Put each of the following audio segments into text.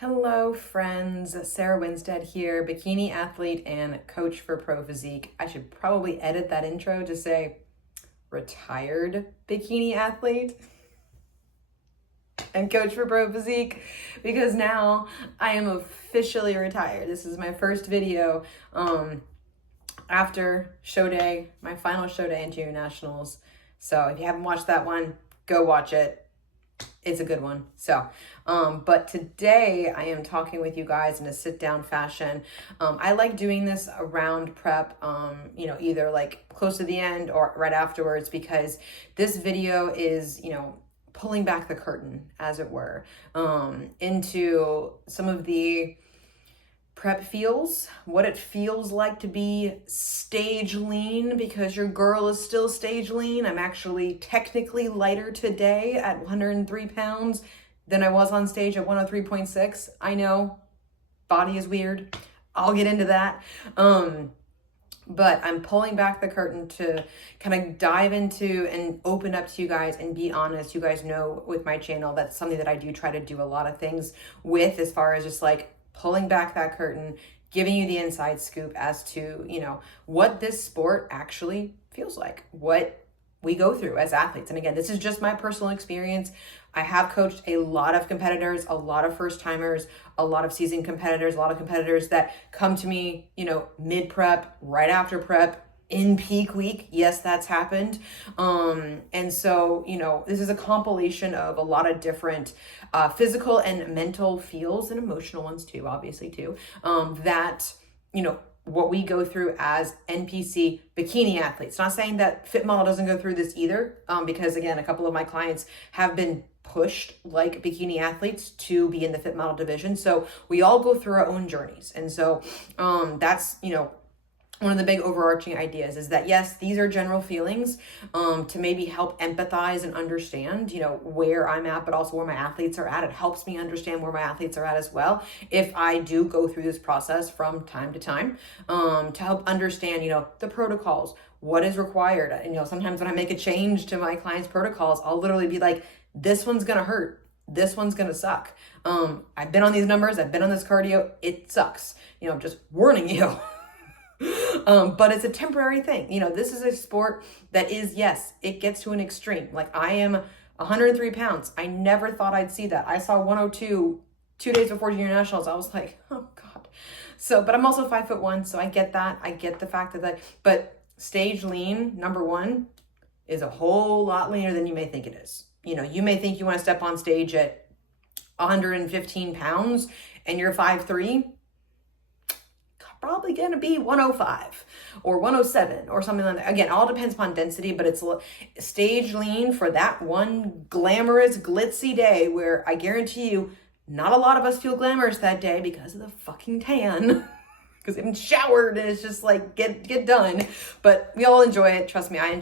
Hello friends, Sarah Winstead here, bikini athlete and coach for Pro Physique. I should probably edit that intro to say retired bikini athlete and coach for Pro Physique because now I am officially retired. This is my first video after show day, my final show day in Junior Nationals. So if you haven't watched that one, go watch it. It's a good one. But today I am talking with you guys in a sit down fashion. I like doing this around prep, either like close to the end or right afterwards, because this video is, pulling back the curtain, as it were, into some of the prep feels, what it feels like to be stage lean, because your girl is still stage lean. I'm actually technically lighter today at 103 pounds than I was on stage at 103.6. I know, body is weird. I'll get into that. But I'm pulling back the curtain to kind of dive into and open up to you guys and be honest. You guys know with my channel, that's something that I do try to do a lot of things with, as far as just like pulling back that curtain, giving you the inside scoop as to, what this sport actually feels like, what we go through as athletes. And again, this is just my personal experience. I have coached a lot of competitors, a lot of first timers, a lot of seasoned competitors, a lot of competitors that come to me, mid prep, right after prep, in peak week. Yes, that's happened. And so, this is a compilation of a lot of different physical and mental feels, and emotional ones too, obviously too, that, what we go through as NPC bikini athletes. Not saying that fit model doesn't go through this either, because again, a couple of my clients have been pushed like bikini athletes to be in the fit model division. So we all go through our own journeys. And so that's, one of the big overarching ideas is that, yes, these are general feelings to maybe help empathize and understand, where I'm at, but also where my athletes are at. It helps me understand where my athletes are at as well, if I do go through this process from time to time, to help understand, the protocols, what is required. And, sometimes when I make a change to my clients' protocols, I'll literally be like, this one's going to hurt. This one's going to suck. I've been on these numbers. I've been on this cardio. It sucks. Just warning you. But it's a temporary thing. This is a sport that is, yes, it gets to an extreme. Like, I am 103 pounds. I never thought I'd see that. I saw 102 2 days before Junior Nationals. I was like, oh God. But I'm also 5'1", so I get that. I get the fact but stage lean, number one, is a whole lot leaner than you may think it is. You may think you want to step on stage at 115 pounds and you're 5'3", probably going to be 105 or 107 or something like that. Again, all depends upon density, but it's stage lean for that one glamorous, glitzy day where I guarantee you, not a lot of us feel glamorous that day because of the fucking tan. Because I haven't showered and it's just like, get done. But we all enjoy it. Trust me, I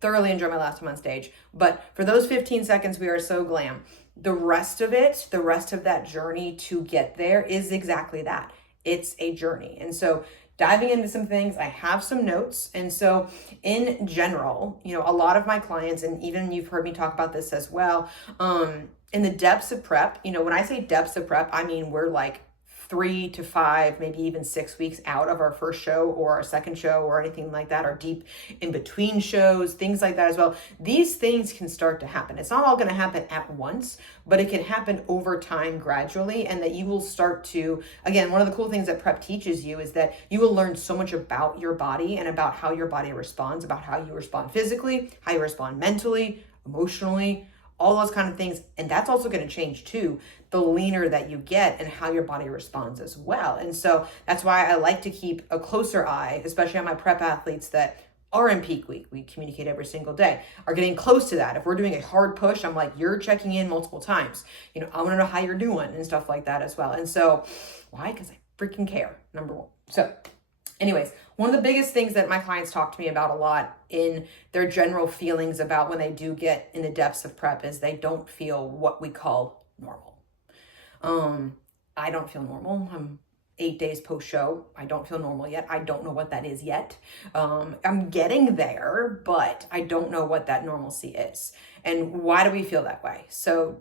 thoroughly enjoyed my last time on stage. But for those 15 seconds, we are so glam. The rest of that journey to get there is exactly that. It's a journey. And so diving into some things, I have some notes. And so in general, a lot of my clients, and even you've heard me talk about this as well, in the depths of prep, when I say depths of prep, I mean, we're like 3 to 5, maybe even 6 weeks out of our first show or our second show or anything like that, or deep in between shows, things like that as well. These things can start to happen. It's not all going to happen at once, but it can happen over time gradually, and that you will start to, again, one of the cool things that prep teaches you is that you will learn so much about your body and about how your body responds, about how you respond physically, how you respond mentally, emotionally, all those kind of things. And that's also going to change too, the leaner that you get and how your body responds as well. And so that's why I like to keep a closer eye, especially on my prep athletes that are in peak week. We communicate every single day, are getting close to that. If we're doing a hard push, I'm like, you're checking in multiple times. I want to know how you're doing and stuff like that as well. And so why? Because I freaking care, number one. So anyways, one of the biggest things that my clients talk to me about a lot in their general feelings about when they do get in the depths of prep is they don't feel what we call normal. I don't feel normal. I'm 8 days post-show. I don't feel normal yet. I don't know what that is yet. I'm getting there, but I don't know what that normalcy is. And why do we feel that way? So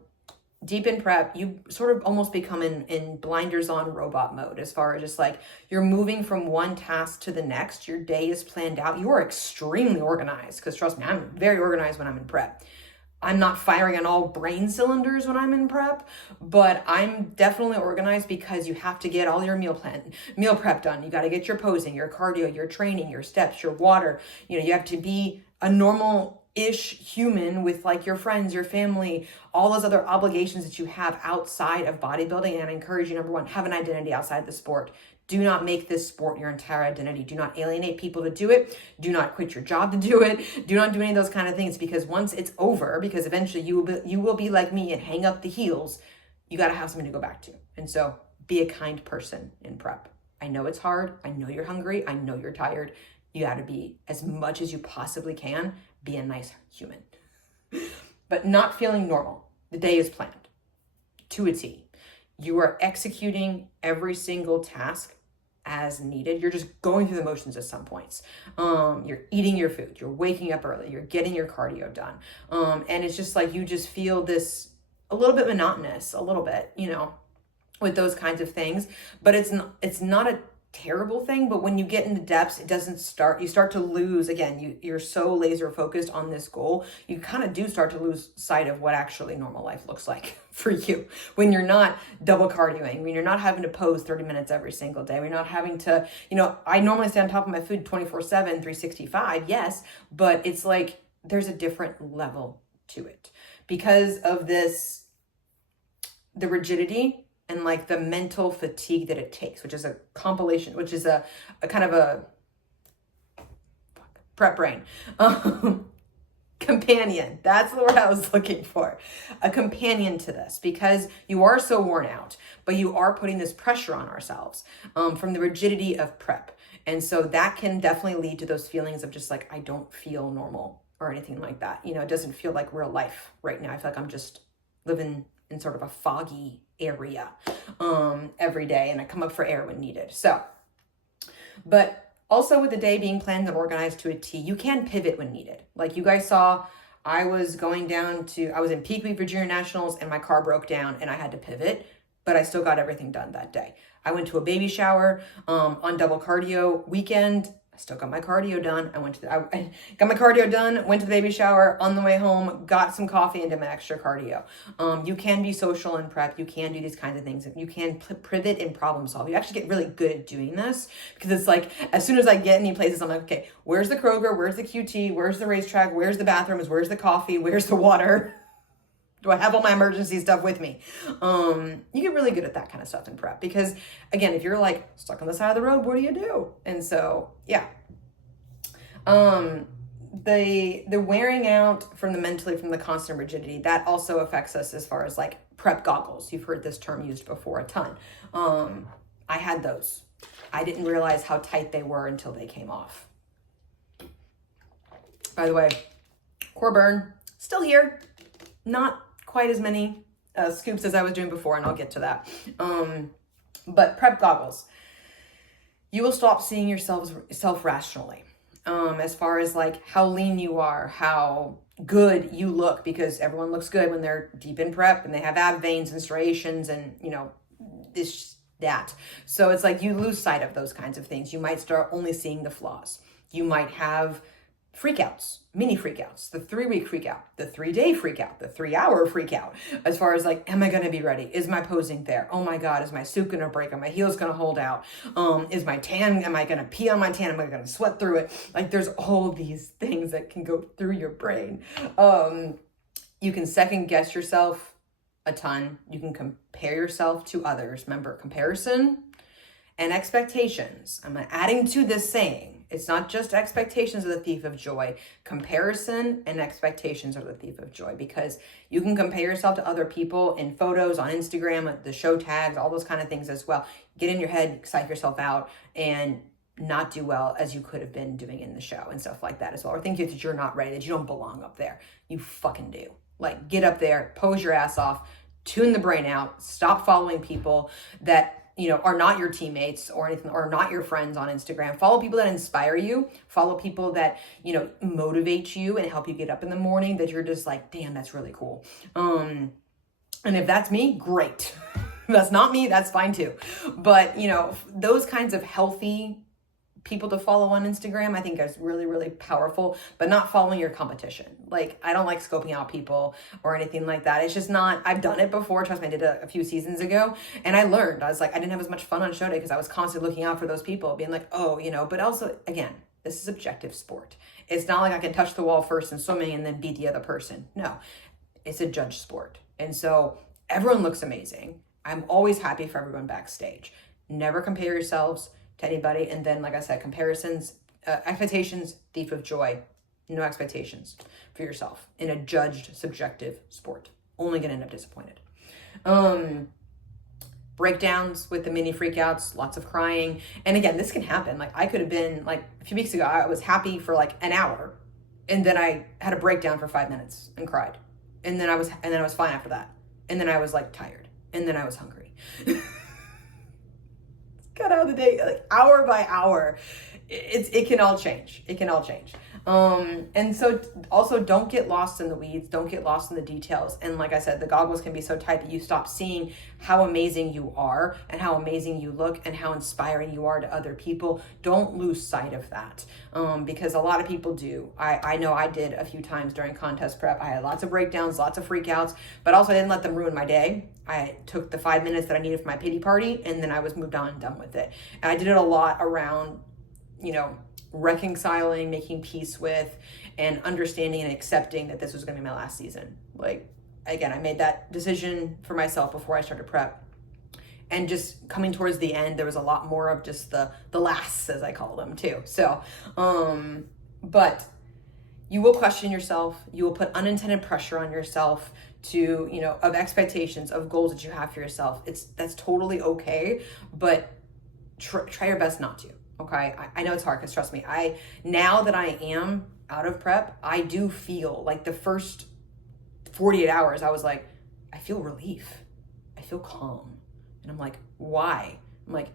deep in prep, you sort of almost become in blinders on robot mode, as far as just like you're moving from one task to the next. Your day is planned out. You are extremely organized, because trust me, I'm very organized when I'm in prep. I'm not firing on all brain cylinders when I'm in prep, but I'm definitely organized, because you have to get all your meal prep done. You got to get your posing, your cardio, your training, your steps, your water. You know, you have to be a normal-ish human with like your friends, your family, all those other obligations that you have outside of bodybuilding. And I encourage you, number one, have an identity outside the sport. Do not make this sport your entire identity. Do not alienate people to do it. Do not quit your job to do it. Do not do any of those kind of things, because once it's over, because eventually you will be like me and hang up the heels, you got to have something to go back to. And so be a kind person in prep. I know it's hard. I know you're hungry. I know you're tired. You got to be, as much as you possibly can, be a nice human. But not feeling normal. The day is planned to a T. You are executing every single task as needed. You're just going through the motions at some points. You're eating your food. You're waking up early. You're getting your cardio done. And it's just like, you just feel this a little bit monotonous, a little bit, you know, with those kinds of things. But it's not a terrible thing. But when you get into depths, you start to lose, again, you're so laser focused on this goal, you kind of do start to lose sight of what actually normal life looks like for you, when you're not double cardioing, when you're not having to pose 30 minutes every single day, when you're not having to, you know, I normally stay on top of my food 24/7, 365, yes, but it's like, there's a different level to it because of this, the rigidity and like the mental fatigue that it takes, which is a compilation, which is a kind of a prep brain. Companion. That's the word I was looking for. A companion to this, because you are so worn out, but you are putting this pressure on ourselves from the rigidity of prep. And so that can definitely lead to those feelings of just like, I don't feel normal or anything like that. You know, it doesn't feel like real life right now. I feel like I'm just living in sort of a foggy area every day, and I come up for air when needed. So, but also with the day being planned and organized to a T, you can pivot when needed. Like you guys saw, I was in peak week for junior nationals and my car broke down and I had to pivot, but I still got everything done that day. I went to a baby shower on double cardio weekend. I still got my cardio done. I got my cardio done, went to the baby shower, on the way home, got some coffee and did my extra cardio. You can be social in prep. You can do these kinds of things. You can pivot and problem solve. You actually get really good at doing this, because it's like, as soon as I get any places, I'm like, okay, where's the Kroger? Where's the QT? Where's the racetrack? Where's the bathrooms? Where's the coffee? Where's the water? Do I have all my emergency stuff with me? You get really good at that kind of stuff in prep, because again, if you're like stuck on the side of the road, what do you do? And so, yeah. The wearing out from the constant rigidity, that also affects us as far as like prep goggles. You've heard this term used before a ton. I had those. I didn't realize how tight they were until they came off. By the way, core burn, still here. Not quite as many scoops as I was doing before, and I'll get to that. But prep goggles, you will stop seeing yourself rationally, as far as like how lean you are, how good you look, because everyone looks good when they're deep in prep and they have ab veins and striations and, you know, that. So it's like you lose sight of those kinds of things. You might start only seeing the flaws. You might have freakouts, mini freakouts, the 3-week freakout, the 3-day freakout, the 3-hour freakout, as far as like, am I going to be ready? Is my posing there? Oh my God, is my suit going to break? Are my heels going to hold out? Is my tan, am I going to pee on my tan? Am I going to sweat through it? Like there's all these things that can go through your brain. You can second guess yourself a ton. You can compare yourself to others. Remember, comparison and expectations. I'm adding to this saying, it's not just expectations are the thief of joy. Comparison and expectations are the thief of joy, because you can compare yourself to other people in photos on Instagram, the show tags, all those kind of things as well. Get in your head, psych yourself out, and not do well as you could have been doing in the show and stuff like that as well. Or think that you're not ready, that you don't belong up there. You fucking do. Like, get up there, pose your ass off, tune the brain out, stop following people that, you know, are not your teammates or anything, or not your friends on Instagram. Follow people that inspire you. Follow people that, you know, motivate you and help you get up in the morning, that you're just like, damn, that's really cool. And if that's me, great. If that's not me, that's fine too. But, you know, those kinds of healthy people to follow on Instagram, I think is really, really powerful, but not following your competition. Like, I don't like scoping out people or anything like that. It's just not, I've done it before. Trust me, I did it a few seasons ago, and I learned. I was like, I didn't have as much fun on show day because I was constantly looking out for those people, being like, oh, you know, but also, again, this is objective sport. It's not like I can touch the wall first in swimming and then beat the other person. No, it's a judge sport. And so everyone looks amazing. I'm always happy for everyone backstage. Never compare yourselves to anybody. And then, like I said, comparisons, expectations, thief of joy. No expectations for yourself in a judged, subjective sport. Only gonna end up disappointed. Breakdowns with the mini freakouts, lots of crying. And again, this can happen. Like, I could have been, like, a few weeks ago, I was happy for like an hour, and then I had a breakdown for 5 minutes and cried. And then I was fine after that. And then I was like tired. And then I was hungry. Got out of the day, like hour by hour. It can all change. It can all change. And so also don't get lost in the weeds. Don't get lost in the details. And like I said, the goggles can be so tight that you stop seeing how amazing you are and how amazing you look and how inspiring you are to other people. Don't lose sight of that. Because a lot of people do. I know I did a few times during contest prep. I had lots of breakdowns, lots of freakouts, but also I didn't let them ruin my day. I took the 5 minutes that I needed for my pity party, and then I was moved on and done with it. And I did it a lot around, you know, reconciling, making peace with, and understanding and accepting that this was going to be my last season. Like, again, I made that decision for myself before I started prep. And just coming towards the end, there was a lot more of just the lasts, as I call them, too. So, but you will question yourself. You will put unintended pressure on yourself to, you know, of expectations, of goals that you have for yourself. That's totally okay, but try your best not to. Okay, I know it's hard because trust me, now that I am out of prep, I do feel like the first 48 hours, I was like, I feel relief. I feel calm. And I'm like, why? I'm like,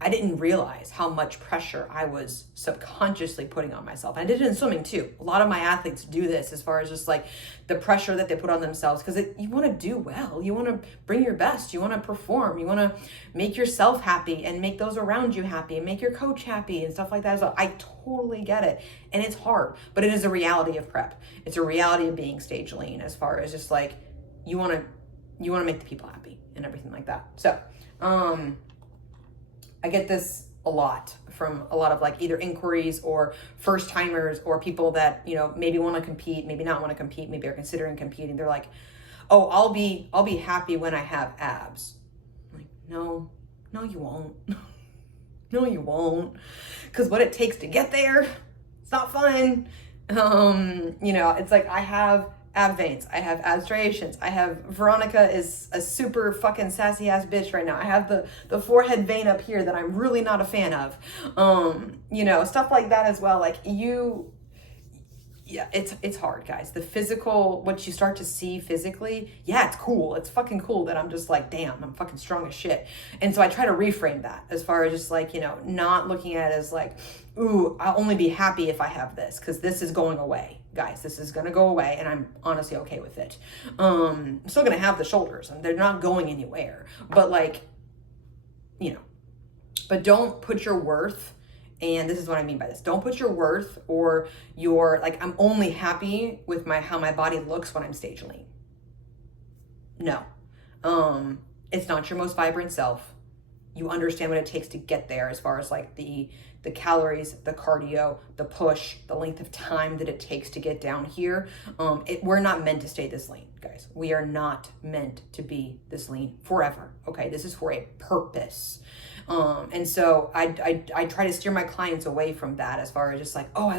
I didn't realize how much pressure I was subconsciously putting on myself. And I did it in swimming too. A lot of my athletes do this as far as just like the pressure that they put on themselves, because you want to do well. You want to bring your best. You want to perform. You want to make yourself happy and make those around you happy and make your coach happy and stuff like that as well. I totally get it. And it's hard, but it is a reality of prep. It's a reality of being stage lean, as far as just like, you want to make the people happy and everything like that. So, I get this a lot from a lot of like either inquiries or first timers or people that, you know, maybe want to compete, maybe not want to compete, maybe are considering competing. They're like, oh, I'll be happy when I have abs. I'm like, no, you won't. No, you won't. Because what it takes to get there, it's not fun. You know, it's like, I have ab veins, I have ab striations, I have, Veronica is a super fucking sassy ass bitch right now. I have the forehead vein up here that I'm really not a fan of. You know, stuff like that as well. Like it's hard, guys. The physical, what you start to see physically, yeah, it's cool. It's fucking cool that I'm just like, damn, I'm fucking strong as shit. And so I try to reframe that as far as just like, you know, not looking at it as like, ooh, I'll only be happy if I have this, because this is going away. Guys, this is going to go away, and I'm honestly okay with it. I'm still going to have the shoulders, and they're not going anywhere. But like, you know, but don't put your worth, and this is what I mean by this. Don't put your worth or your, like, I'm only happy with how my body looks when I'm stage lean. No. It's not your most vibrant self. You understand what it takes to get there, as far as like the calories, the cardio, the push, the length of time that it takes to get down here. We're not meant to stay this lean, guys. We are not meant to be this lean forever. Okay, this is for a purpose. And so I try to steer my clients away from that, as far as just like, oh,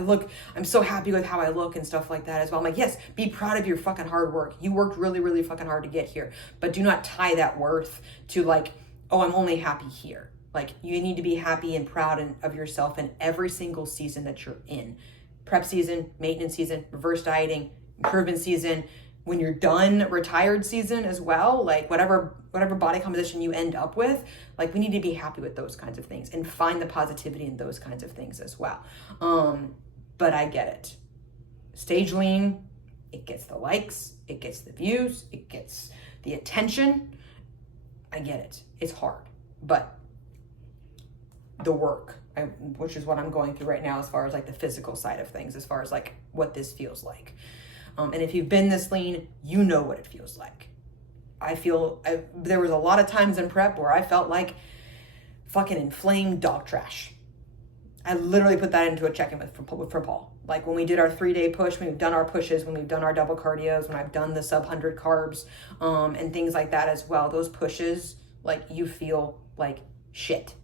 I'm so happy with how I look and stuff like that as well. I'm like, yes, be proud of your fucking hard work. You worked really, really fucking hard to get here, but do not tie that worth to like, oh, I'm only happy here. Like, you need to be happy and proud of yourself in every single season that you're in. Prep season, maintenance season, reverse dieting, improvement season. When you're done, retired season as well. Like, whatever body composition you end up with, like, we need to be happy with those kinds of things and find the positivity in those kinds of things as well. But I get it. Stage lean, it gets the likes, it gets the views, it gets The attention, I get it. It's hard. But the work, which is what I'm going through right now as far as like the physical side of things, as far as like what this feels like. And if you've been this lean, you know what it feels like. There was a lot of times in prep where I felt like fucking inflamed dog trash. I literally put that into a check-in for Paul. Like when we did our 3-day push, when we've done our pushes, when we've done our double cardios, when I've done the sub 100 carbs, and things like that as well. Those pushes, like you feel like shit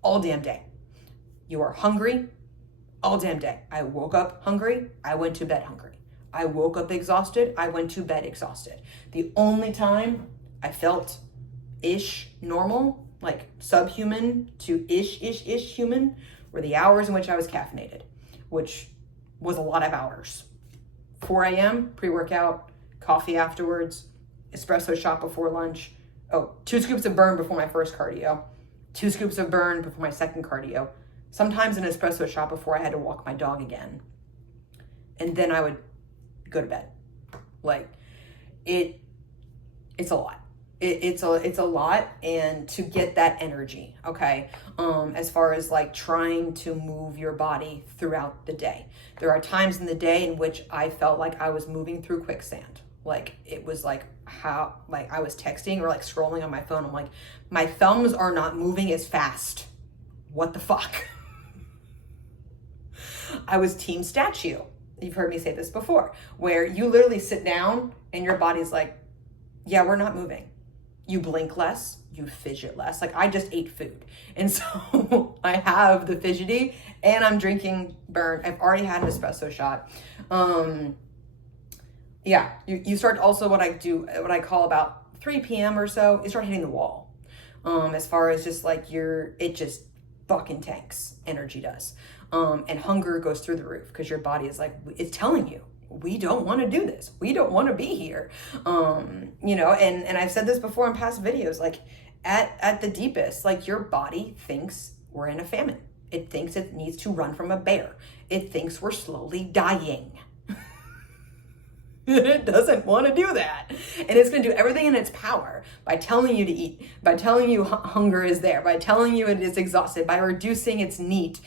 all damn day. You are hungry all damn day. I woke up hungry. I went to bed hungry. I woke up exhausted. I went to bed exhausted. The only time I felt ish normal, like subhuman to ish human, were the hours in which I was caffeinated, which was a lot of hours. 4 a.m. pre-workout, coffee afterwards, espresso shot before lunch. 2 scoops of burn before my first cardio, 2 scoops of burn before my second cardio, sometimes an espresso shot before I had to walk my dog again. And then I would go to bed. Like it's a lot. It's a lot, and to get that energy, okay, as far as like trying to move your body throughout the day. There are times in the day in which I felt like I was moving through quicksand. Like it was like how, like I was texting or like scrolling on my phone. I'm like, my thumbs are not moving as fast. What the fuck? I was team statue. You've heard me say this before, where you literally sit down and your body's like, yeah, we're not moving. You blink less, you fidget less. Like I just ate food. And so I have the fidgety and I'm drinking burn. I've already had an espresso shot. Yeah, you start also what I call about 3 p.m. or so, you start hitting the wall. As far as just like it just fucking tanks, energy does. And hunger goes through the roof because your body is like, it's telling you, we don't want to do this. We don't want to be here. And I've said this before in past videos, like at the deepest, like your body thinks we're in a famine. It thinks it needs to run from a bear. It thinks we're slowly dying. It doesn't want to do that. And it's going to do everything in its power by telling you to eat, by telling you hunger is there, by telling you it is exhausted, by reducing its need,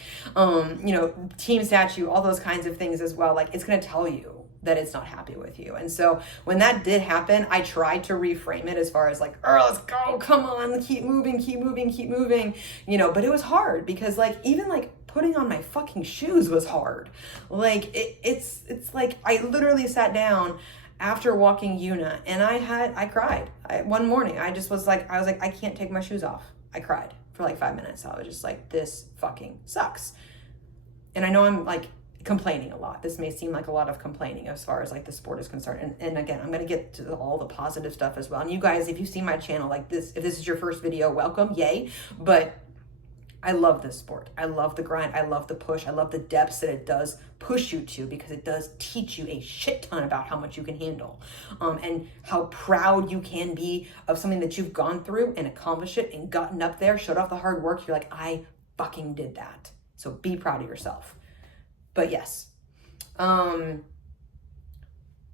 team statue, all those kinds of things as well. Like it's going to tell you that it's not happy with you. And so when that did happen, I tried to reframe it as far as like, let's go, come on, keep moving, but it was hard because like, even like putting on my fucking shoes was hard. Like it's like, I literally sat down after walking Una and I cried. One morning, I was like, I can't take my shoes off. I cried for like 5 minutes. I was just like, this fucking sucks. And I know I'm like, complaining a lot. This may seem like a lot of complaining as far as like the sport is concerned. And again, I'm going to get to all the positive stuff as well. And you guys, if you see my channel like this, if this is your first video, welcome, yay. But I love this sport. I love the grind. I love the push. I love the depths that it does push you to, because it does teach you a shit ton about how much you can handle, and how proud you can be of something that you've gone through and accomplished it and gotten up there, showed off the hard work. You're like, I fucking did that. So be proud of yourself. But yes,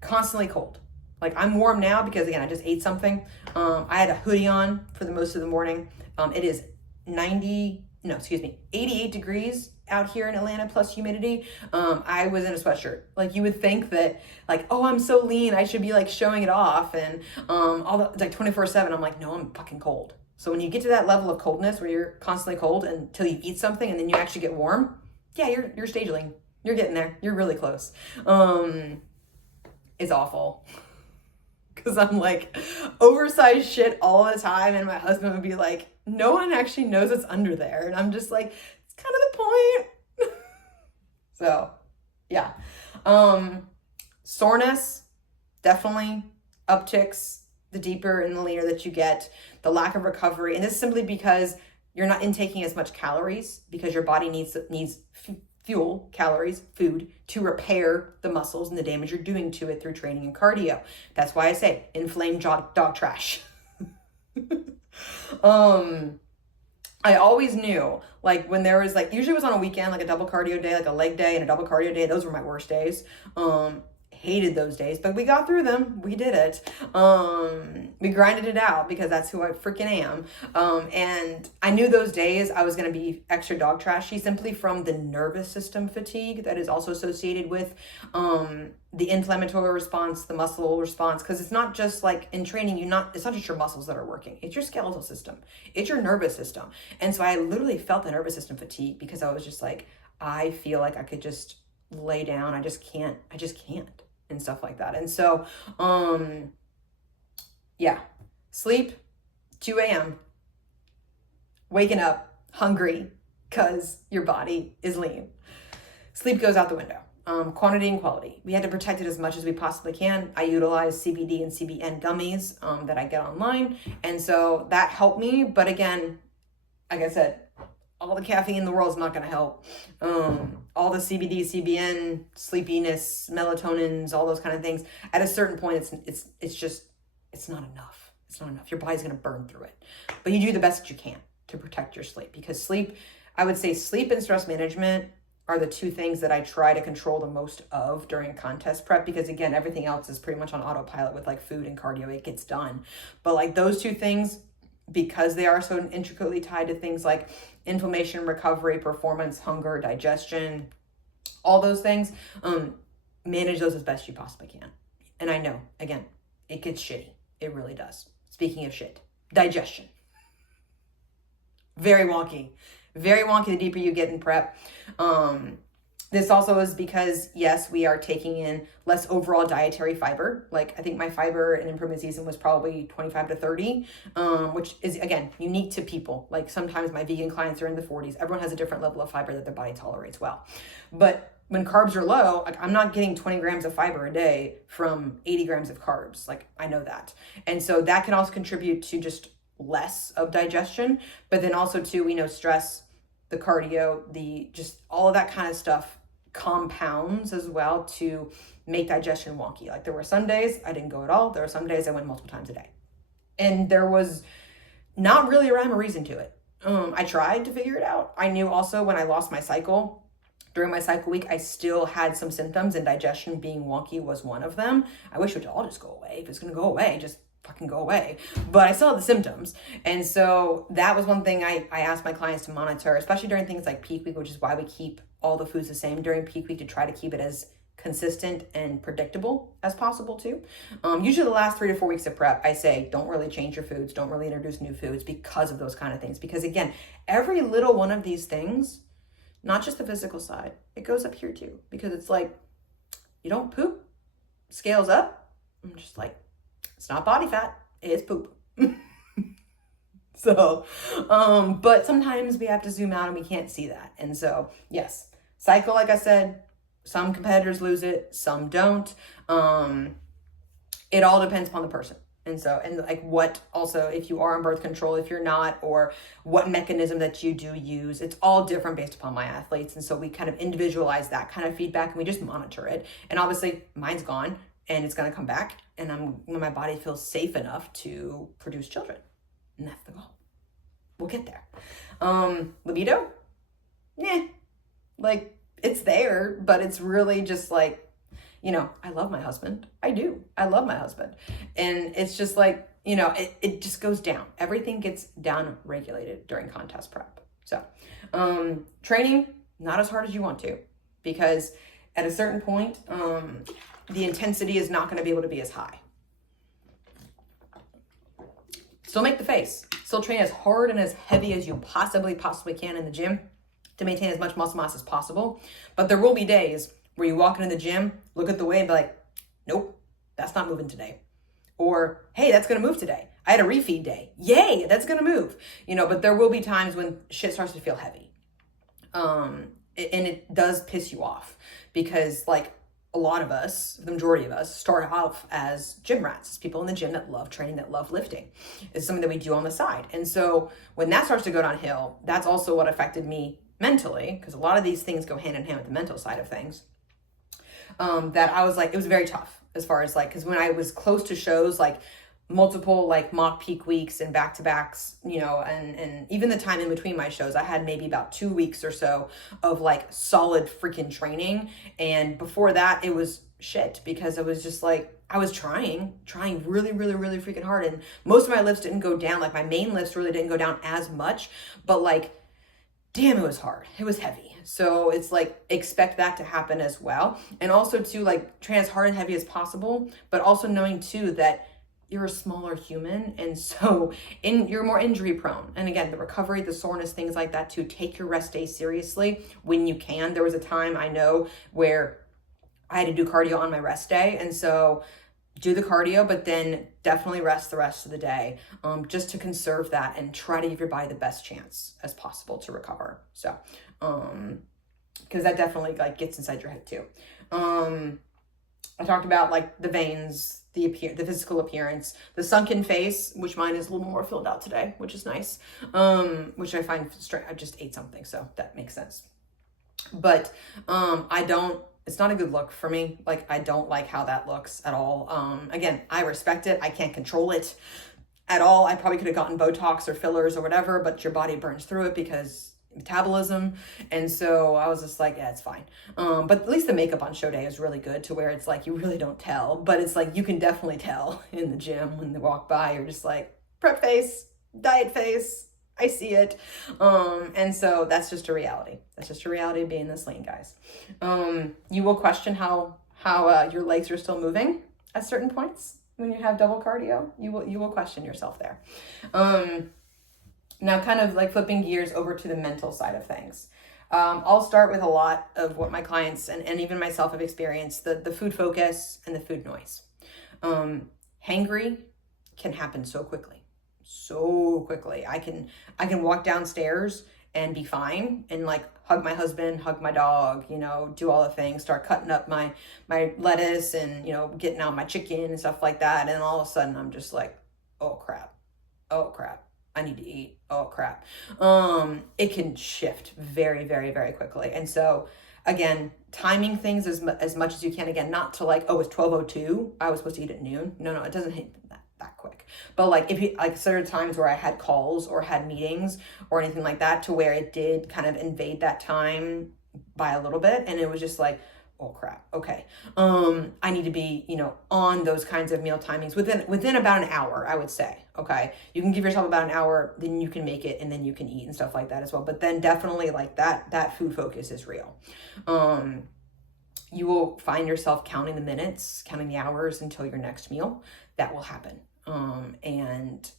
constantly cold. Like I'm warm now because again, I just ate something. I had a hoodie on for the most of the morning. It is 88 degrees out here in Atlanta plus humidity. I was in a sweatshirt. Like you would think that like, oh, I'm so lean, I should be like showing it off. And like 24/7, I'm like, no, I'm fucking cold. So when you get to that level of coldness where you're constantly cold until you eat something and then you actually get warm, yeah, you're stage lean. You're getting there. You're really close. It's awful. Because I'm like oversized shit all the time. And my husband would be like, no one actually knows it's under there. And I'm just like, it's kind of the point. So, yeah. Soreness definitely upticks the deeper and the leaner that you get. The lack of recovery. And this is simply because you're not intaking as much calories, because your body needs fuel, calories, food, to repair the muscles and the damage you're doing to it through training and cardio. That's why I say inflamed dog trash. I always knew, like when there was usually it was on a weekend, like a double cardio day, like a leg day and a double cardio day. Those were my worst days. hated those days, but we got through them. We did it. We grinded it out because that's who I freaking am. And I knew those days I was going to be extra dog trashy simply from the nervous system fatigue that is also associated with the inflammatory response, the muscle response, because it's not just like in training, it's not just your muscles that are working. It's your skeletal system. It's your nervous system. And so I literally felt the nervous system fatigue because I was just like, I feel like I could just lay down. I just can't and stuff like that. And so, yeah, sleep, 2 a.m., waking up hungry because your body is lean. Sleep goes out the window. Quantity and quality. We had to protect it as much as we possibly can. I utilize CBD and CBN gummies that I get online. And so that helped me. But again, like I said, all the caffeine in the world is not going to help. All the CBD, CBN, sleepiness, melatonins, all those kind of things. At a certain point, it's not enough. It's not enough. Your body's going to burn through it. But you do the best that you can to protect your sleep, because sleep, I would say sleep and stress management are the two things that I try to control the most of during contest prep, because again, everything else is pretty much on autopilot with like food and cardio. It gets done. But like those two things, because they are so intricately tied to things like inflammation, recovery, performance, hunger, digestion, all those things, manage those as best you possibly can. And I know, again, it gets shitty. It really does. Speaking of shit, digestion. Very wonky the deeper you get in prep. This also is because, yes, we are taking in less overall dietary fiber. Like I think my fiber in improvement season was probably 25 to 30, which is, again, unique to people. Like sometimes my vegan clients are in the 40s. Everyone has a different level of fiber that their body tolerates well. But when carbs are low, like I'm not getting 20 grams of fiber a day from 80 grams of carbs. Like I know that. And so that can also contribute to just less of digestion. But then also too, we know stress, the cardio, just all of that kind of stuff compounds as well to make digestion wonky. Like there were some days I didn't go at all. There were some days I went multiple times a day. And there was not really a rhyme or reason to it. I tried to figure it out. I knew also when I lost my cycle, during my cycle week, I still had some symptoms, and digestion being wonky was one of them. I wish it would all just go away. If it's going to go away, just fucking go away. But I still had the symptoms. And so that was one thing I asked my clients to monitor, especially during things like peak week, which is why we keep all the foods the same during peak week, to try to keep it as consistent and predictable as possible too. Usually the last 3 to 4 weeks of prep, I say, don't really change your foods. Don't really introduce new foods because of those kind of things. Because again, every little one of these things, not just the physical side, it goes up here too. Because it's like, you don't poop, scales up. I'm just like, it's not body fat, it's poop. So, but sometimes we have to zoom out and we can't see that. And so, yes, cycle, like I said, some competitors lose it, some don't. It all depends upon the person. And so, and like what also, if you are on birth control, if you're not, or what mechanism that you do use, it's all different based upon my athletes. And so we kind of individualize that kind of feedback and we just monitor it. And obviously mine's gone and it's going to come back, and my body feels safe enough to produce children. And that's the goal. We'll get there. Libido? Like it's there, but it's really just like, I love my husband. I do. I love my husband. And it's just like, it just goes down. Everything gets down regulated during contest prep. So, training, not as hard as you want to, because at a certain point, the intensity is not going to be able to be as high. Still make the face. Still train as hard and as heavy as you possibly can in the gym to maintain as much muscle mass as possible. But there will be days where you walk into the gym, look at the weight and be like, nope, that's not moving today. Or, hey, that's going to move today. I had a refeed day. Yay, that's going to move. But there will be times when shit starts to feel heavy. And it does piss you off because like a lot of us, the majority of us, start off as gym rats, as people in the gym that love training, that love lifting. It's something that we do on the side. And so when that starts to go downhill, that's also what affected me mentally, because a lot of these things go hand in hand with the mental side of things. That I was like, it was very tough as far as like, because when I was close to shows, like multiple like mock peak weeks and back-to-backs, you know, and even the time in between my shows, I had maybe about 2 weeks or so of like solid freaking training. And before that, it was shit, because it was just like, I was trying really, really, really freaking hard. And most of my lifts didn't go down. Like my main lifts really didn't go down as much, but like, damn, it was hard. It was heavy. So it's like, expect that to happen as well. And also to like train as hard and heavy as possible, but also knowing too that you're a smaller human, and so you're more injury prone. And again, the recovery, the soreness, things like that too. Take your rest days seriously when you can. There was a time I know where I had to do cardio on my rest day, and so do the cardio, but then definitely rest the rest of the day, just to conserve that and try to give your body the best chance as possible to recover. So, because that definitely like gets inside your head too. I talked about like the veins, the physical appearance, the sunken face, which mine is a little more filled out today, which is nice. Which I find strange. I just ate something, so that makes sense. But it's not a good look for me. Like, I don't like how that looks at all. Again, I respect it. I can't control it at all. I probably could have gotten Botox or fillers or whatever, but your body burns through it because metabolism. And so I was just like, yeah, it's fine. But at least the makeup on show day is really good, to where it's like, you really don't tell, but it's like, you can definitely tell in the gym when they walk by. You're just like, prep face, diet face, I see it. And so that's just a reality. That's just a reality of being this lean, guys. You will question how your legs are still moving at certain points when you have double cardio. You will question yourself there. Now, kind of like flipping gears over to the mental side of things. I'll start with a lot of what my clients and even myself have experienced, the food focus and the food noise. Hangry can happen so quickly. I can walk downstairs and be fine and like hug my husband, hug my dog, you know, do all the things, start cutting up my lettuce and, you know, getting out my chicken and stuff like that. And all of a sudden I'm just like, oh crap, I need to eat. Oh crap. It can shift very, very, very quickly. And so again, timing things as much as you can. Again, not to like, oh, it's 12:02, I was supposed to eat at noon. No, it doesn't hit that quick. But like, if you like, certain times where I had calls or had meetings or anything like that, to where it did kind of invade that time by a little bit, and it was just like, oh crap, okay. I need to be, you know, on those kinds of meal timings within about an hour, I would say. Okay, you can give yourself about an hour, then you can make it, and then you can eat and stuff like that as well. But then definitely like that food focus is real. You will find yourself counting the minutes, counting the hours until your next meal. That will happen. And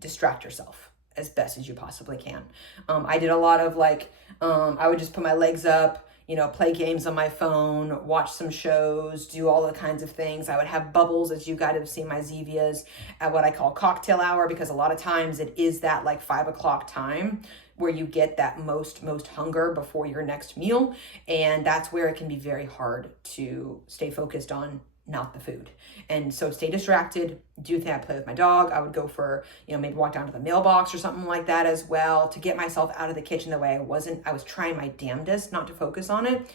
distract yourself as best as you possibly can. I did a lot of like, I would just put my legs up, you know, play games on my phone, watch some shows, do all the kinds of things. I would have bubbles, as you guys have seen my Zevias, at what I call cocktail hour, because a lot of times it is that like 5 o'clock time where you get that most hunger before your next meal. And that's where it can be very hard to stay focused on not the food. And so stay distracted. Do think I play with my dog. I would go for, you know, maybe walk down to the mailbox or something like that as well, to get myself out of the kitchen the way I was trying my damnedest not to focus on it.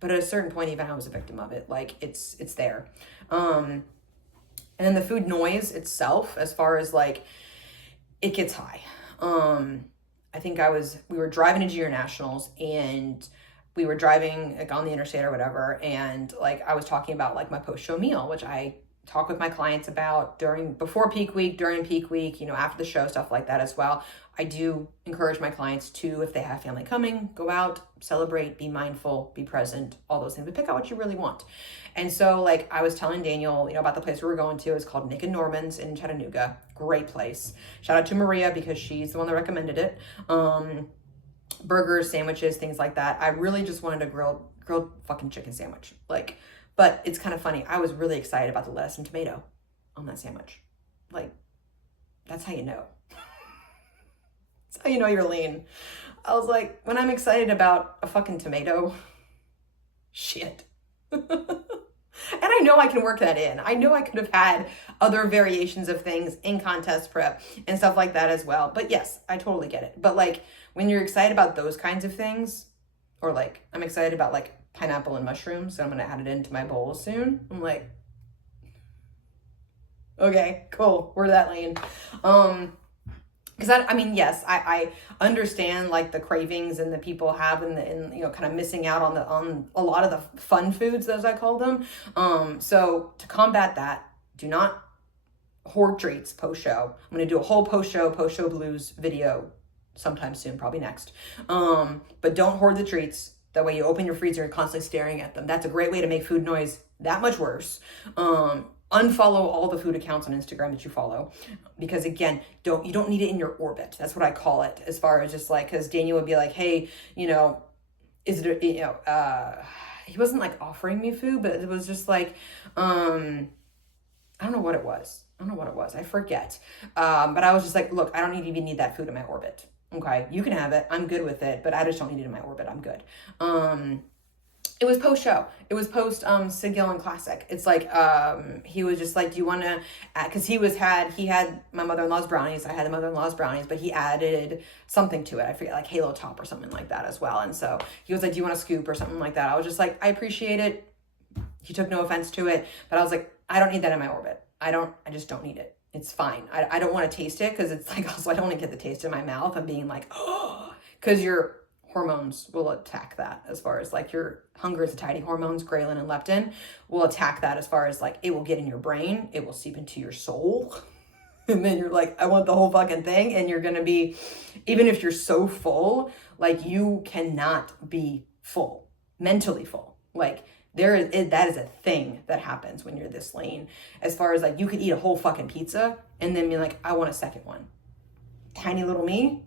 But at a certain point, even I was a victim of it. Like it's there. And then the food noise itself, as far as like, it gets high. I think we were driving to Junior Nationals, and we were driving like on the interstate or whatever, and like I was talking about like my post-show meal, which I talk with my clients about before peak week, during peak week, you know, after the show, stuff like that as well. I do encourage my clients to, if they have family coming, go out, celebrate, be mindful, be present, all those things, but pick out what you really want. And so like I was telling Daniel, you know, about the place we were going to. It's called Nick and Norman's in Chattanooga. Great place. Shout out to Maria, because she's the one that recommended it. Burgers, sandwiches, things like that. I really just wanted a grilled fucking chicken sandwich. Like, but it's kind of funny. I was really excited about the lettuce and tomato on that sandwich. Like, that's how you know. That's how you know you're lean. I was like, when I'm excited about a fucking tomato, shit. And I know I can work that in. I know I could have had other variations of things in contest prep and stuff like that as well. But yes, I totally get it. But like, when you're excited about those kinds of things, or like I'm excited about like pineapple and mushrooms, so I'm going to add it into my bowl soon. I'm like, Okay, cool. We're that lane. Because I mean, yes, I understand like the cravings and the people have and you know, kind of missing out on a lot of the fun foods, as I call them. So to combat that, do not hoard treats post-show. I'm going to do a whole post-show blues video sometime soon, probably next. But don't hoard the treats. That way you open your freezer and constantly staring at them. That's a great way to make food noise that much worse. Unfollow all the food accounts on Instagram that you follow, because again, you don't need it in your orbit. That's what I call it, as far as just like, because Daniel would be like, hey, you know, is it, you know, he wasn't like offering me food, but it was just like, I don't know what it was. I forget. But I was just like, look, I don't even need that food in my orbit. Okay. You can have it. I'm good with it, but I just don't need it in my orbit. I'm good. It was post show. It was post Sid Gillen Classic. It's like he was just like, do you want to? Because he had my mother-in-law's brownies. I had the mother-in-law's brownies, but he added something to it. I forget, like Halo Top or something like that as well. And so he was like, do you want a scoop or something like that? I was just like, I appreciate it. He took no offense to it, but I was like, I don't need that in my orbit. I just don't need it. It's fine. I don't want to taste it, because it's like, also I don't want to get the taste in my mouth of being like, oh, because your hormones will attack that, as far as like your hunger satiety hormones, ghrelin and leptin, will attack that, as far as like it will get in your brain, it will seep into your soul. And then you're like, I want the whole fucking thing. And you're going to be, even if you're so full, like you cannot be full, mentally full. Like that is a thing that happens when you're this lean, as far as like you could eat a whole fucking pizza and then be like, I want a second one. Tiny little me?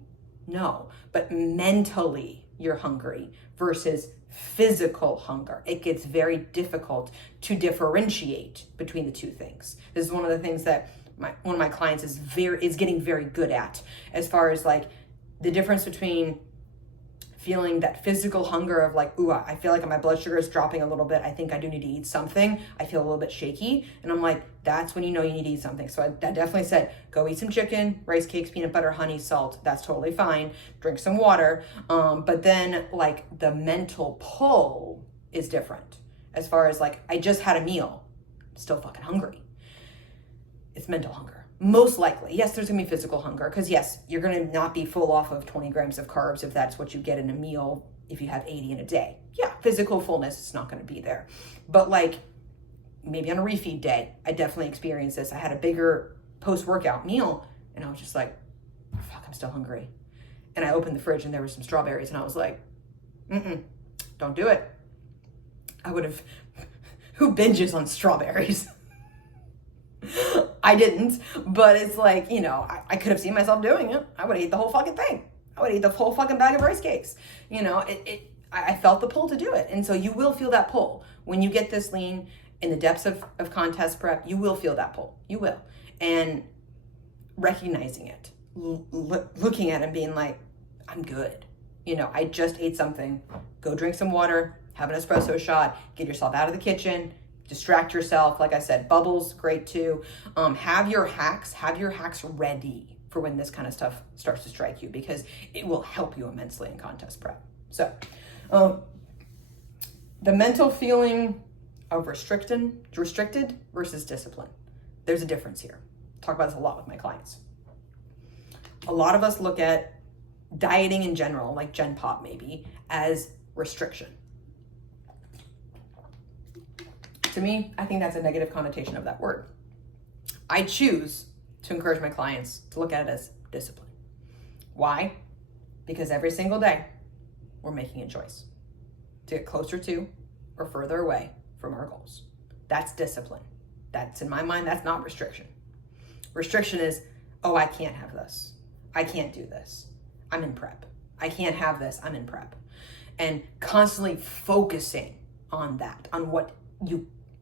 No, but mentally you're hungry versus physical hunger. It gets very difficult to differentiate between the two things. This is one of the things that one of my clients is getting very good at, as far as like the difference between feeling that physical hunger of like, ooh, I feel like my blood sugar is dropping a little bit. I think I do need to eat something. I feel a little bit shaky. And I'm like, that's when you know you need to eat something. So I definitely said, go eat some chicken, rice cakes, peanut butter, honey, salt. That's totally fine. Drink some water. But then like the mental pull is different, as far as like, I just had a meal, I'm still fucking hungry. It's mental hunger. Most likely. Yes, there's gonna be physical hunger, because yes, you're gonna not be full off of 20 grams of carbs if that's what you get in a meal, if you have 80 in a day. Yeah, physical fullness is not gonna be there. But like maybe on a refeed day, I definitely experienced this. I had a bigger post-workout meal and I was just like, fuck, I'm still hungry. And I opened the fridge and there were some strawberries and I was like, don't do it. I would have, who binges on strawberries? I didn't, but it's like, you know, I could have seen myself doing it. I would eat the whole fucking thing. I would eat the whole fucking bag of rice cakes. You know, I felt the pull to do it. And so you will feel that pull. When you get this lean in the depths of contest prep, you will feel that pull. You will. And recognizing it, looking at it and being like, I'm good. You know, I just ate something. Go drink some water, have an espresso shot, get yourself out of the kitchen, distract yourself. Like I said, bubbles, great too. Have your hacks ready for when this kind of stuff starts to strike you, because it will help you immensely in contest prep. So the mental feeling of restricted versus discipline. There's a difference here. Talk about this a lot with my clients. A lot of us look at dieting in general, like Gen Pop maybe, as restriction. To me, I think that's a negative connotation of that word. I choose to encourage my clients to look at it as discipline. Why? Because every single day, we're making a choice to get closer to or further away from our goals. That's discipline. That's, in my mind, that's not restriction. Restriction is, oh, I can't have this. I can't do this. I'm in prep. I can't have this. I'm in prep. And constantly focusing on that, on what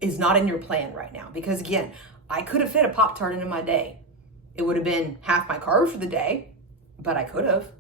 is not in your plan right now. Because again, I could have fit a Pop-Tart into my day. It would have been half my carbs for the day, but I could have.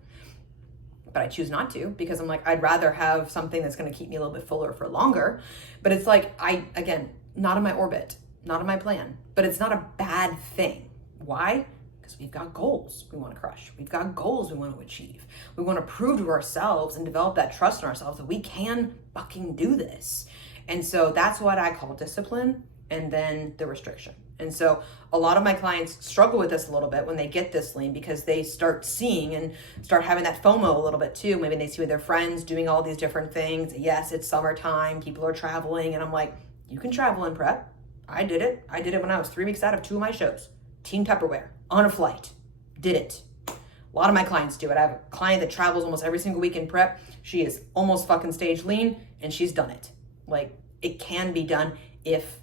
But I choose not to, because I'm like, I'd rather have something that's going to keep me a little bit fuller for longer. But it's like, again, not in my orbit, not in my plan, but it's not a bad thing. Why? Because we've got goals we want to crush. We've got goals we want to achieve. We want to prove to ourselves and develop that trust in ourselves that we can fucking do this. And so that's what I call discipline, and then the restriction. And so a lot of my clients struggle with this a little bit when they get this lean, because they start seeing and start having that FOMO a little bit too. Maybe they see with their friends doing all these different things. Yes, it's summertime, people are traveling, and I'm like, you can travel and prep. I did it. I did it when I was 3 weeks out of 2 of my shows. Team Tupperware, on a flight, did it. A lot of my clients do it. I have a client that travels almost every single week in prep. She is almost fucking stage lean, and she's done it. Like, it can be done if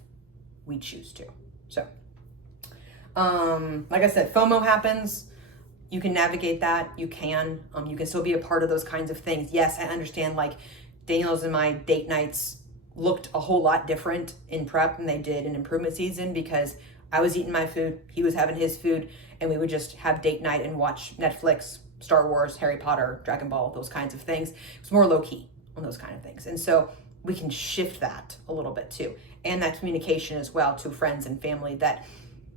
we choose to. So, like I said, FOMO happens. You can navigate that. You can still be a part of those kinds of things. Yes, I understand, like, Daniel's and my date nights looked a whole lot different in prep than they did in improvement season, because I was eating my food, he was having his food, and we would just have date night and watch Netflix, Star Wars, Harry Potter, Dragon Ball, those kinds of things. It was more low key on those kind of things. And so we can shift that a little bit too. And that communication as well to friends and family, that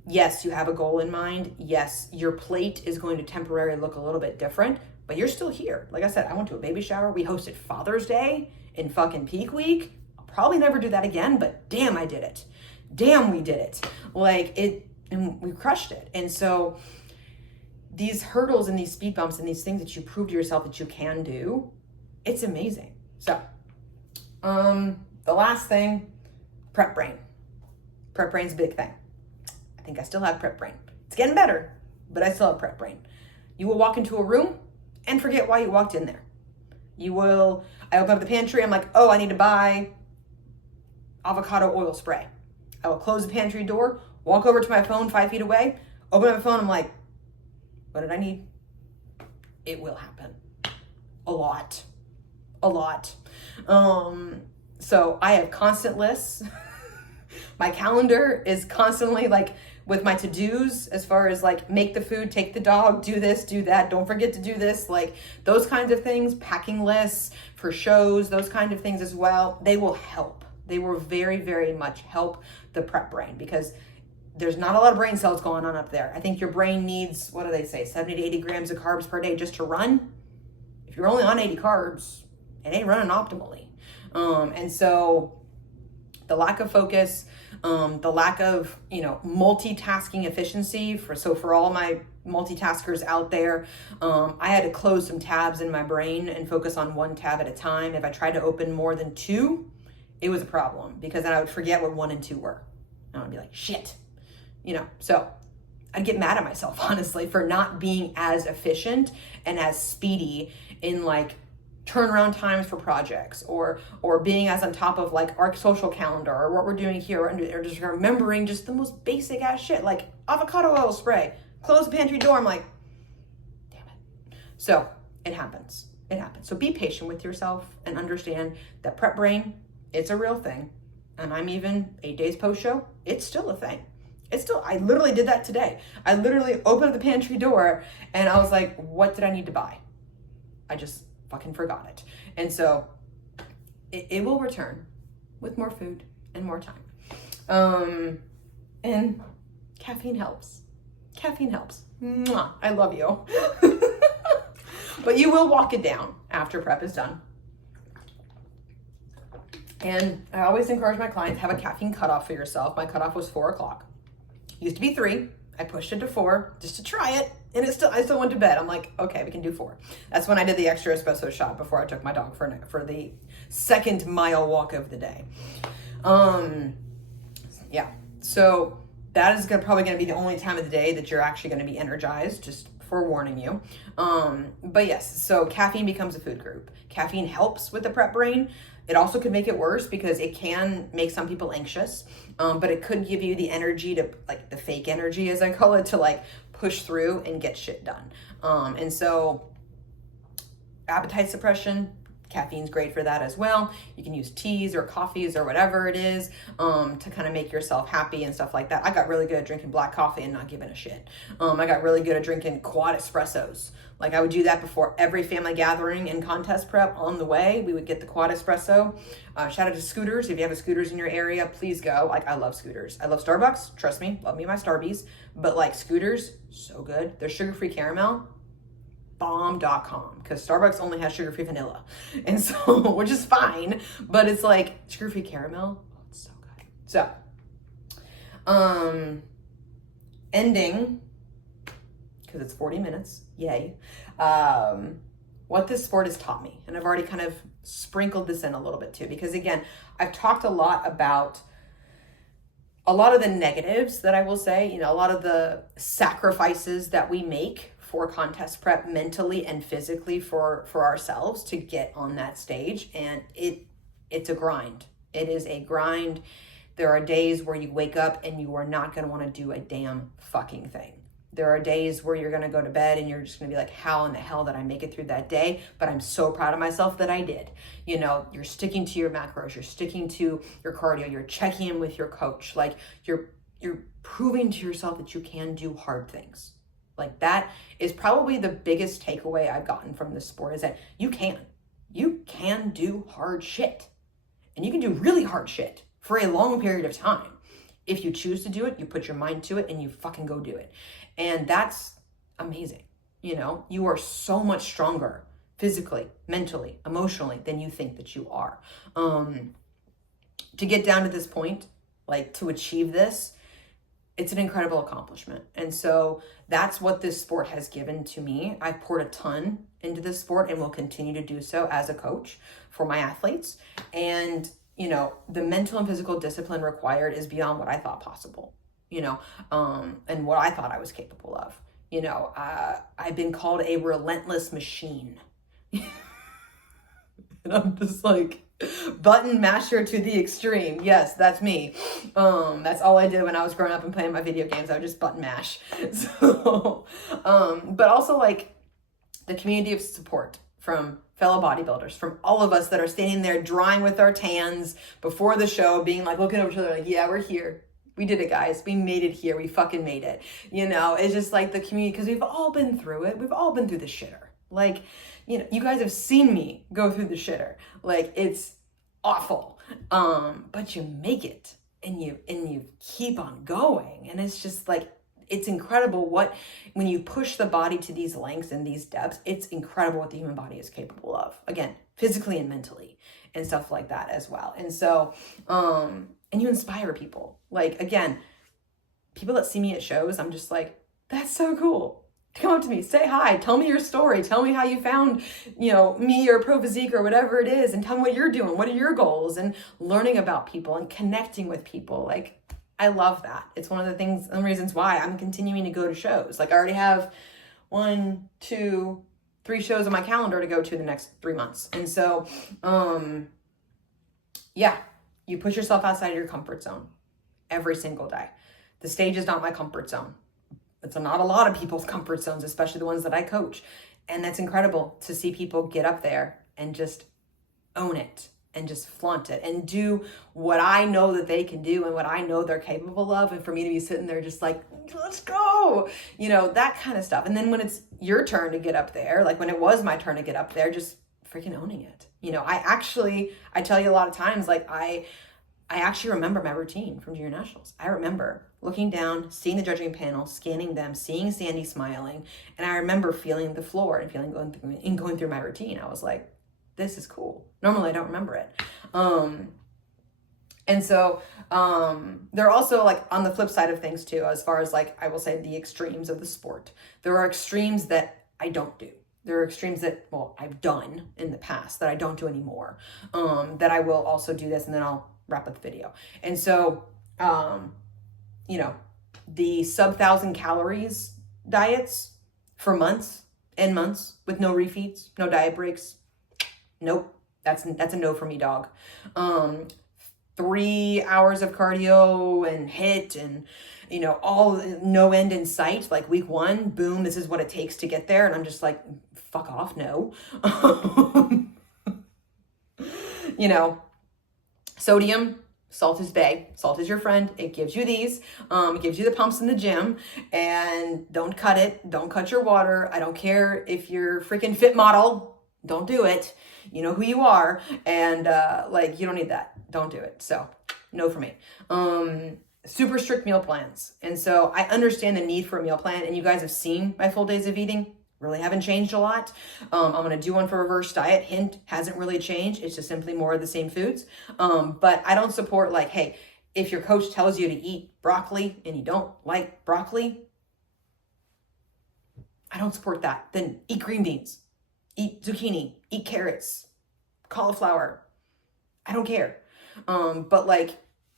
yes, you have a goal in mind. Yes, your plate is going to temporarily look a little bit different, but you're still here. Like I said, I went to a baby shower. We hosted Father's Day in fucking peak week. I'll probably never do that again, but damn, I did it. Damn, we did it. Like it, and we crushed it. And so these hurdles and these speed bumps and these things that you prove to yourself that you can do, it's amazing. So, the last thing, prep brain. Prep brain's a big thing. I think I still have prep brain. It's getting better, but I still have prep brain. You will walk into a room and forget why you walked in there. I open up the pantry, I'm like, oh, I need to buy avocado oil spray. I will close the pantry door, walk over to my phone 5 feet away, open up my phone, I'm like, what did I need? It will happen. A lot. So I have constant lists. My calendar is constantly like with my to-dos, as far as like make the food, take the dog, do this, do that, don't forget to do this, like those kinds of things, packing lists for shows, those kind of things as well. They will help. They will very, very much help the prep brain, because there's not a lot of brain cells going on up there. I think your brain needs, what do they say, 70 to 80 grams of carbs per day just to run. If you're only on 80 carbs, it ain't running optimally. And so the lack of focus, the lack of, multitasking efficiency for all my multitaskers out there, I had to close some tabs in my brain and focus on one tab at a time. If I tried to open more than two, it was a problem, because then I would forget what 1 and 2 were. And I would be like, shit, so I'd get mad at myself, honestly, for not being as efficient and as speedy in like turnaround times for projects, or being as on top of like our social calendar or what we're doing here, or just remembering just the most basic ass shit, like avocado oil spray, close the pantry door. I'm like, damn it. So it happens. So be patient with yourself and understand that prep brain, it's a real thing. And I'm even 8 days post show, it's still a thing. I literally did that today. I literally opened up the pantry door and I was like, what did I need to buy? I just fucking forgot it. And so it will return with more food and more time. And caffeine helps. Mwah, I love you. But you will walk it down after prep is done. And I always encourage my clients, have a caffeine cutoff for yourself. My cutoff was 4 o'clock. Used to be 3. I pushed it to 4 just to try it. And I still went to bed. I'm like, okay, we can do 4. That's when I did the extra espresso shot before I took my dog for the second mile walk of the day. Yeah. So that is probably going to be the only time of the day that you're actually going to be energized, just forewarning you. But yes, so caffeine becomes a food group. Caffeine helps with the prep brain. It also could make it worse, because it can make some people anxious, but it could give you the energy to, like the fake energy, as I call it, to like push through and get shit done. And so appetite suppression, caffeine's great for that as well. You can use teas or coffees or whatever it is, to kind of make yourself happy and stuff like that. I got really good at drinking black coffee and not giving a shit. I got really good at drinking quad espressos. Like I would do that before every family gathering and contest prep. On the way, we would get the quad espresso. Shout out to Scooters. If you have a Scooters in your area, please go. Like, I love Scooters. I love Starbucks. Trust me, love me my Starbies. But like Scooters, so good. Their sugar-free caramel, bomb.com, because Starbucks only has sugar-free vanilla. And so, which is fine, but it's like sugar-free caramel. Oh, it's so good. So, ending, because it's 40 minutes, yay, what this sport has taught me. And I've already kind of sprinkled this in a little bit too, because again, I've talked a lot about a lot of the negatives that I will say, a lot of the sacrifices that we make for contest prep mentally and physically for ourselves to get on that stage. And it's a grind. It is a grind. There are days where you wake up and you are not going to want to do a damn fucking thing. There are days where you're going to go to bed and you're just going to be like, how in the hell did I make it through that day? But I'm so proud of myself that I did. You're sticking to your macros, you're sticking to your cardio, you're checking in with your coach. Like you're proving to yourself that you can do hard things. Like that is probably the biggest takeaway I've gotten from this sport, is that you can do hard shit, and you can do really hard shit for a long period of time. If you choose to do it, you put your mind to it and you fucking go do it. And that's amazing. You are so much stronger physically, mentally, emotionally than you think that you are. To get down to this point, like to achieve this, it's an incredible accomplishment. And so that's what this sport has given to me. I've poured a ton into this sport and will continue to do so as a coach for my athletes. And, the mental and physical discipline required is beyond what I thought possible, and what I thought I was capable of. I've been called a relentless machine. And I'm just like, button masher to the extreme. Yes, that's me. That's all I did when I was growing up and playing my video games. I would just button mash. So, but also like the community of support from fellow bodybuilders, from all of us that are standing there drying with our tans before the show, being like, looking over each other like, yeah, we're here. We did it, guys. We made it here. We fucking made it. It's just like the community, because we've all been through it. We've all been through the shitter. Like, you guys have seen me go through the shitter. Like, it's awful. But you make it and you keep on going. And it's just like, it's incredible when you push the body to these lengths and these depths, it's incredible what the human body is capable of. Again, physically and mentally and stuff like that as well. And so, and you inspire people. Like, again, people that see me at shows, I'm just like, that's so cool. Come up to me, say hi, tell me your story, tell me how you found, me or Pro Physique or whatever it is, and tell me what you're doing, what are your goals, and learning about people and connecting with people. Like, I love that. It's one of the things and reasons why I'm continuing to go to shows. Like, I already have 1, 2, 3 shows on my calendar to go to the next 3 months. And so, yeah, you push yourself outside of your comfort zone every single day. The stage is not my comfort zone. It's not a lot of people's comfort zones, especially the ones that I coach. And that's incredible to see people get up there and just own it and just flaunt it and do what I know that they can do and what I know they're capable of. And for me to be sitting there just like, let's go, that kind of stuff. And then when it's your turn to get up there, like when it was my turn to get up there, just freaking owning it. I tell you a lot of times, like I actually remember my routine from junior nationals. I remember looking down, seeing the judging panel, scanning them, seeing Sandy smiling. And I remember feeling the floor and going through my routine. I was like, this is cool. Normally I don't remember it. And so there are also, like, on the flip side of things too, as far as, like, I will say the extremes of the sport. There are extremes that I don't do. There are extremes that, I've done in the past that I don't do anymore. That I will also do this, and then I'll wrap up the video. And so, the sub 1,000 calories diets for months and months with no refeeds, no diet breaks. Nope. That's a no for me, dog. 3 hours of cardio and HIIT and, all no end in sight. Like week 1, boom, this is what it takes to get there. And I'm just like, fuck off. No. Sodium, salt is bae. Salt is your friend. It gives you these. It gives you the pumps in the gym. And don't cut it. Don't cut your water. I don't care if you're freaking fit model. Don't do it. You know who you are. And you don't need that. Don't do it. So no for me. Super strict meal plans. And so I understand the need for a meal plan. And you guys have seen my full days of eating. Really haven't changed a lot. I'm going to do one for reverse diet. Hint, hasn't really changed. It's just simply more of the same foods. But I don't support hey, if your coach tells you to eat broccoli and you don't like broccoli, I don't support that. Then eat green beans, eat zucchini, eat carrots, cauliflower. I don't care. But like,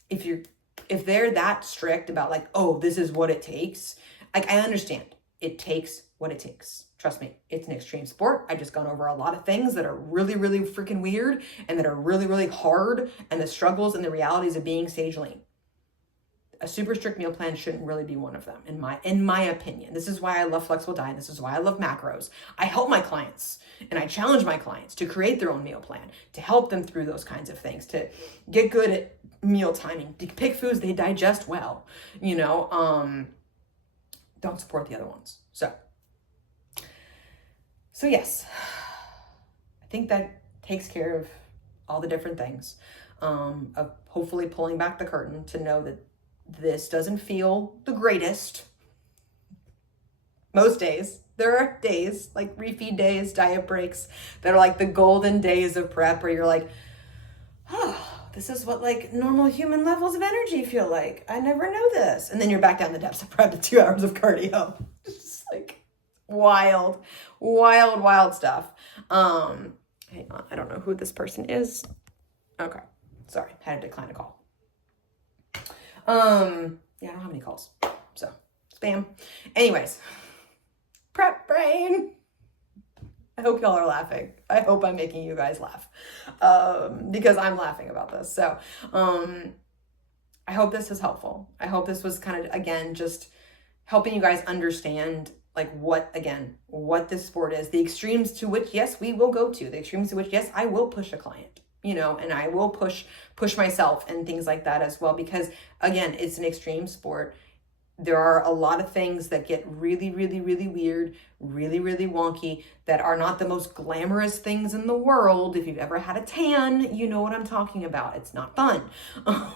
if they're that strict about like, oh, this is what it takes, like, I understand it takes what it takes. Trust me, it's an extreme sport. I've just gone over a lot of things that are really, really freaking weird and that are really, really hard, and the struggles and the realities of being stage lean. A super strict meal plan shouldn't really be one of them, in my opinion. This is why I love flexible diet. This is why I love macros. I help my clients and I challenge my clients to create their own meal plan, to help them through those kinds of things, to get good at meal timing, to pick foods they digest well, don't support the other ones. So yes, I think that takes care of all the different things, of hopefully pulling back the curtain to know that this doesn't feel the greatest most days. There are days like refeed days, diet breaks, that are like the golden days of prep where you're like, oh, this is what like normal human levels of energy feel like. I never knew this. And then you're back down the depths of prep to 2 hours of cardio. It's just like wild stuff. Hang on, I don't know who this person is. Okay, sorry, had to decline a call. Yeah, I don't have any calls, so spam. Anyways, prep brain. I hope y'all are laughing. I hope I'm making you guys laugh, because I'm laughing about this. So, I hope this is helpful. I hope this was kind of, again, just helping you guys understand like what this sport is, the extremes to which, yes, we will go to, the extremes to which, yes, I will push a client, and I will push myself and things like that as well, because again, it's an extreme sport. There are a lot of things that get really, really, really weird, really, really wonky, that are not the most glamorous things in the world. If you've ever had a tan, you know what I'm talking about. It's not fun,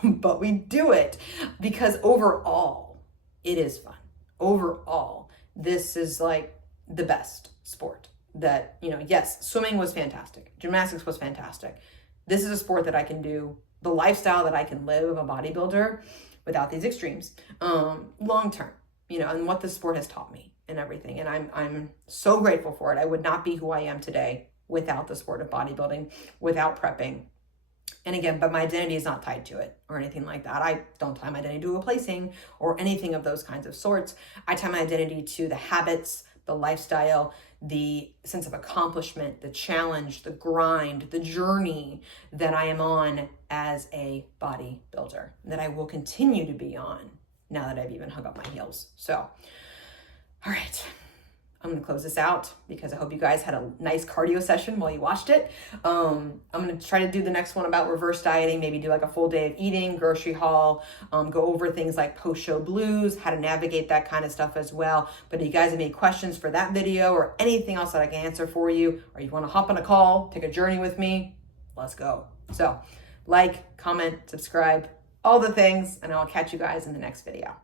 but we do it because overall, it is fun. Overall, this is like the best sport that, yes, swimming was fantastic. Gymnastics was fantastic. This is a sport that I can do, the lifestyle that I can live of a bodybuilder without these extremes, long term, and what this sport has taught me and everything. And I'm so grateful for it. I would not be who I am today without the sport of bodybuilding, without prepping. And again, but my identity is not tied to it or anything like that. I don't tie my identity to a placing or anything of those kinds of sorts. I tie my identity to the habits, the lifestyle, the sense of accomplishment, the challenge, the grind, the journey that I am on as a bodybuilder, that I will continue to be on now that I've even hung up my heels. So, all right, I'm going to close this out because I hope you guys had a nice cardio session while you watched it. I'm going to try to do the next one about reverse dieting, maybe do like a full day of eating, grocery haul, go over things like post-show blues, how to navigate that kind of stuff as well. But if you guys have any questions for that video or anything else that I can answer for you, or you want to hop on a call, take a journey with me, let's go. So like, comment, subscribe, all the things, and I'll catch you guys in the next video.